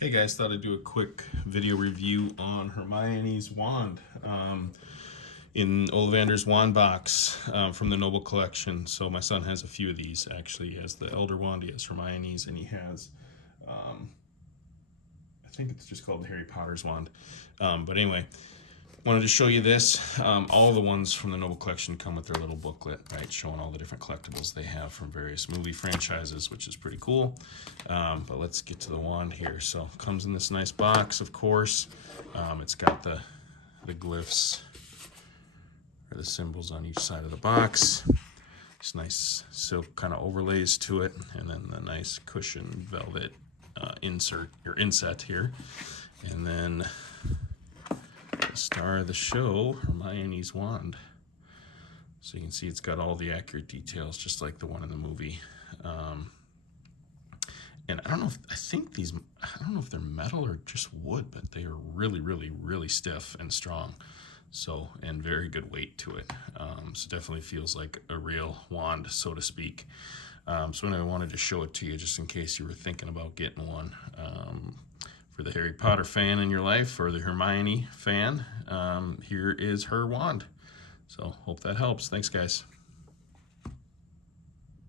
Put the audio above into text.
Hey guys, thought I'd do a quick video review on Hermione's wand in Ollivanders wand box from the Noble Collection. So my son has a few of these actually. He has the Elder wand, he has Hermione's, and he has, I think it's just called the Harry Potter's wand. But anyway, wanted to show you this. All the ones from the Noble Collection come with their little booklet, right, showing all the different collectibles they have from various movie franchises, which is pretty cool. But let's get to the wand here. So it comes in this nice box, of course. It's got the glyphs, or the symbols on each side of the box. This nice silk kind of overlays to it, and then the nice cushion velvet insert or inset here. And then star of the show, Hermione's wand. So you can see it's got all the accurate details, just like the one in the movie. And I don't know if they're metal or just wood, but they are really, really, really stiff and strong. So, and very good weight to it. So definitely feels like a real wand, so to speak. So anyway, I wanted to show it to you just in case you were thinking about getting one. For the Harry Potter fan in your life, or the Hermione fan, here is her wand. So hope that helps. Thanks, guys.